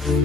Overseas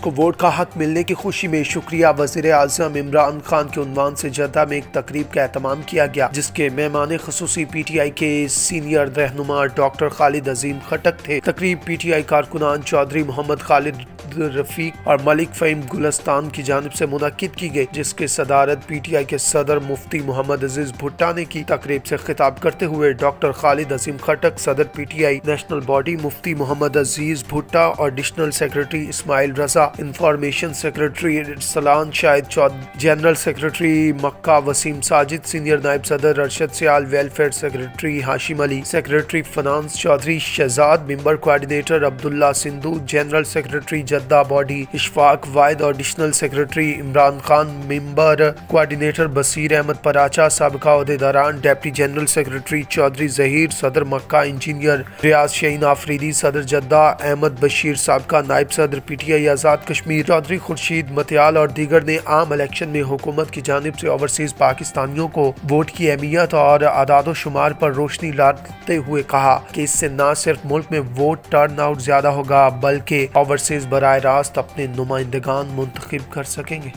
को vote का हक मिलने की खुशी में शुक्रिया वज़ीर आज़म इमरान खान के उन्वान से जद्दा में एक तकरीब का एहतमाम किया गया, जिसके मेहमान खुसूसी PTI के सीनियर रहनुमा डॉक्टर खालिद अजीम खटक थे। तकरीब PTI कारकुनान चौधरी मोहम्मद खालिद रफीक और मलिक फ़हीम गुलस्तान की जानिब से मुनक्किद की गई, जिसके सदारत PTI के सदर मुफ्ती मोहम्मद अजीज भुट्टा ने की। तकरीब से खिताब करते हुए डॉक्टर खालिद अजीम खटक, सदर PTI national body Mufti Mohammad Aziz Bhutta और additional secretary Ismail Raza, information secretary Salan Shahid Chaudhry, general secretary Mecca Waseem Sajid, senior नायब सदर Arshad Sial, welfare secretary Hashim Ali, secretary finance Chaudhry Shahzad, member coordinator Abdullah Sindhu, general secretary Jeddah body Ishfaq Wahid और additional secretary Imran Khan, member coordinator Basir Ahmad Paracha, साबिका ओहदेदारान deputy general secretary Chaudhry Zaheer, सदर मक्का इंजीनियर रियाज शहीन आफरीदी, सदर जद्दा अहमद बशीर, साबिका नायब सदर PTI आज़ाद कश्मीर चौधरी खुर्शीद मतियाल और दीगर ने आम इलेक्शन में हुकूमत की जानिब से ओवरसीज पाकिस्तानियों को वोट की अहमियत और आदाद शुमार पर रोशनी डालते हुए कहा कि इससे न सिर्फ मुल्क में वोट टर्न आउट ज्यादा होगा, बल्कि ओवरसीज बराह रास्त अपने नुमाइंदगान मुंतखब कर सकेंगे।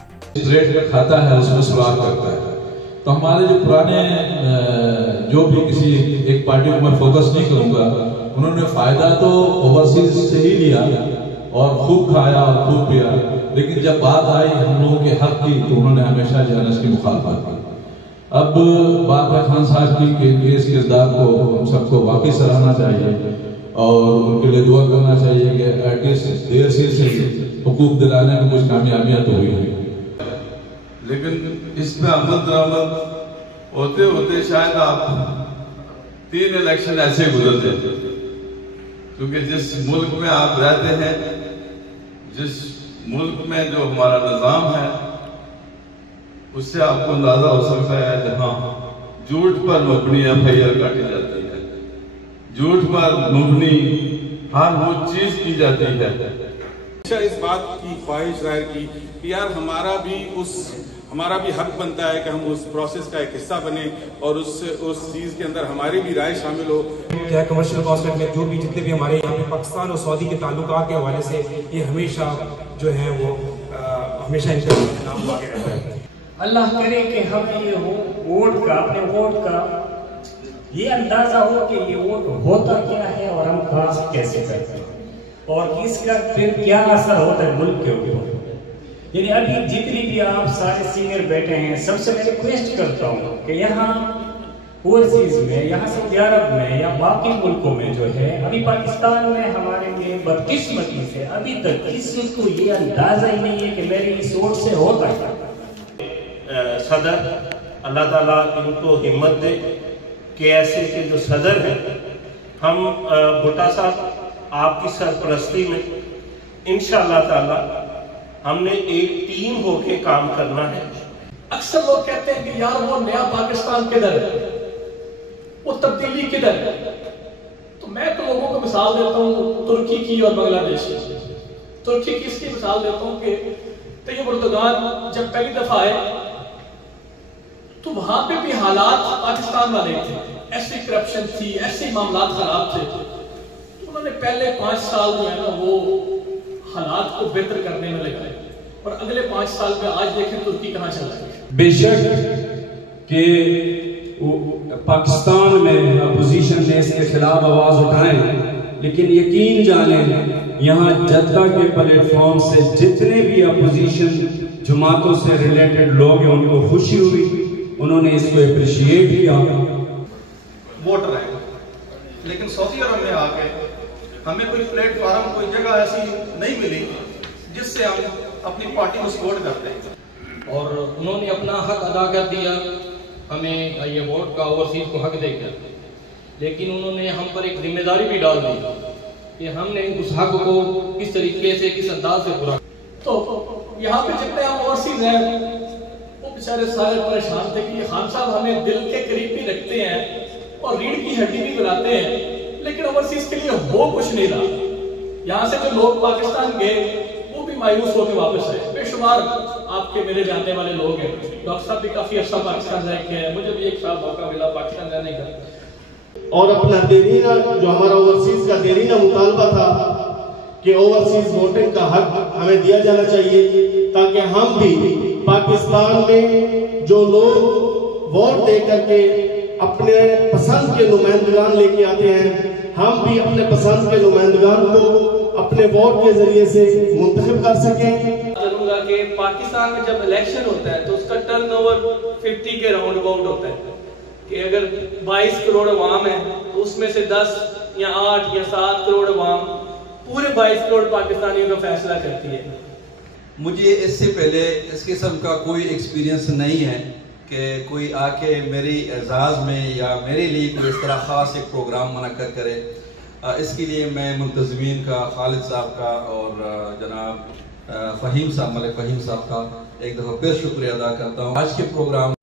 रेट का खाता है उसमें सुराग करता है, तो हमारे जो पुराने जो भी किसी एक पार्टी को मैं फोकस नहीं करूंगा, उन्होंने फायदा तो ओवरसीज से ही लिया और खूब खाया और खूब पिया, लेकिन जब बात आई हम लोगों के हक की तो उन्होंने हमेशा जो है इसकी मुखालफत की। अब बात है खान साहब की कि इस किरदार को हम सबको वाकई सराहना चाहिए और उनके लिए दुआ करना चाहिए कि एटलीस्ट देर से हुकूक दिलाने में कुछ कामयाबियां तो हुई हैं, लेकिन इसमें अमल दरामद होते होते शायद आप 3 इलेक्शन ऐसे गुजरते, क्योंकि जिस मुल्क में आप रहते हैं, जिस मुल्क में जो हमारा निज़ाम है, उससे आपको अंदाजा हो सकता है जहां झूठ पर मबनी FIR काटी जाती है, झूठ पर मबनी हर वो चीज की जाती है। इस बात की ख्वाहिश जाहिर की कि यार हमारा भी हक बनता है कि हम उस प्रोसेस का एक हिस्सा बने और उस चीज के अंदर हमारी भी राय शामिल हो। क्या कमर्शियल कॉन्फ्लिक्ट में जो भी जितने भी हमारे यहाँ पे पाकिस्तान और सऊदी के ताल्लुकात के हवाले से ये हमेशा जो है वो हमेशा इनका नाम आगे रहता है। अल्लाह करे कि हम ये वोट का अपने वोट का ये अंदाजा हो कि ये वोट होता क्या है और हम खास कैसे करते हैं और इसका फिर क्या असर होता है मुल्क के ऊपर। यानी अभी जितनी भी आप सारे सीनियर बैठे हैं, सबसे मैं रिक्वेस्ट करता हूँ कि यहाँ ओवरसीज में, यहाँ सऊदी अरब में या बाकी मुल्कों में जो है, अभी पाकिस्तान में हमारे लिए बदकिस्मती से अभी तक किसी को ये अंदाजा ही नहीं है कि मेरी इस वोट से होता है। सदर अल्लाह ताला इनको हिम्मत दे कि ऐसे के जो सदर हैं, हम भुट्टा साहब आपकी सरपरस्ती में इंशाअल्लाह ताला हमने एक टीम होके काम करना है। अक्सर लोग कहते हैं कि यार वो नया पाकिस्तान किधर है, वो तब्दीली किधर है, तो मैं तो लोगों को मिसाल देता हूँ तुर्की की और बांग्लादेश की। तुर्की की इसकी मिसाल देता हूँ कि तैयब एर्दोगान जब पहली दफा आए तो वहां पे भी हालात पाकिस्तान वाले थे, ऐसी करप्शन थी, ऐसे मामला खराब थे। उन्होंने पहले 5 साल जो है ना वो हालात को बेहतर करने में लगाए और अगले 5 साल में आज देखें तुर्की कहां चल रही है। बेशक कि पाकिस्तान में अपोजिशन ने इसके खिलाफ आवाज उठाए, लेकिन यकीन जाने यहाँ जद्दा के प्लेटफॉर्म से जितने भी अपोजिशन जमातों से रिलेटेड लोग हैं उनको खुशी हुई, उन्होंने इसको अप्रिशिएट किया। वोटर है, लेकिन सऊदी अरब में आके हमें कोई प्लेटफॉर्म, कोई जगह ऐसी नहीं मिली जिससे हम अपनी पार्टी को सपोर्ट करते हैं। और उन्होंने अपना हक अदा कर दिया, हमें ये वोट का ओवरसीज को हक देकर, लेकिन उन्होंने हम पर एक जिम्मेदारी भी डाल दी कि हमने उस हक को किस तरीके से, किस अंदाज से पूरा। तो यहाँ पे जितने हम ओवरसीज हैं वो बेचारे सारे परेशान थे कि खान साहब हमें दिल के करीब भी रखते हैं और रीढ़ की हड्डी भी बनाते हैं, लेकिन ओवरसीज के लिए हो कुछ नहीं रहा। यहाँ से जो लोग पाकिस्तान गए वो भी मायूस होकर वापस आए। बेशुमार आपके मेरे जानने वाले लोग हैं। डॉक्टर साहब भी काफ़ी अच्छा पाकिस्तान रह के हैं, मुझे भी एक साल मौका मिला पाकिस्तान रहने का। और अपना देरीना जो हमारा ओवरसीज का देरीना मुतालबा था कि ओवरसीज वोटिंग का हक हमें दिया जाना चाहिए, ताकि हम भी पाकिस्तान में जो लोग वोट दे करके अपने पसंद के नुमाइंदगान लेके आते हैं, हम भी अपने पसंद के नुमाइंदगान को अपने वोट के जरिए से मुंतखब कर सकें। चलूंगा कि पाकिस्तान में जब इलेक्शन होता है तो उसका टर्नओवर 50 के राउंड अबाउट होता है कि अगर 22 करोड़ अवाम है तो उसमें से 10 या 8 या 7 करोड़ अवाम पूरे 22 करोड़ पाकिस्तानियों का फैसला करती है। मुझे इससे पहले इस किस्म का कोई एक्सपीरियंस नहीं है कि कोई आके मेरी एजाज़ में या मेरे लिए कोई इस तरह ख़ास एक प्रोग्राम मुनक्कद करे। इसके लिए मैं मुंतज़मीन का, खालिद साहब का और जनाब फ़हीम साहब, मलिक फ़हीम साहब का एक दफ़ा फिर शुक्रिया अदा करता हूँ। आज के प्रोग्राम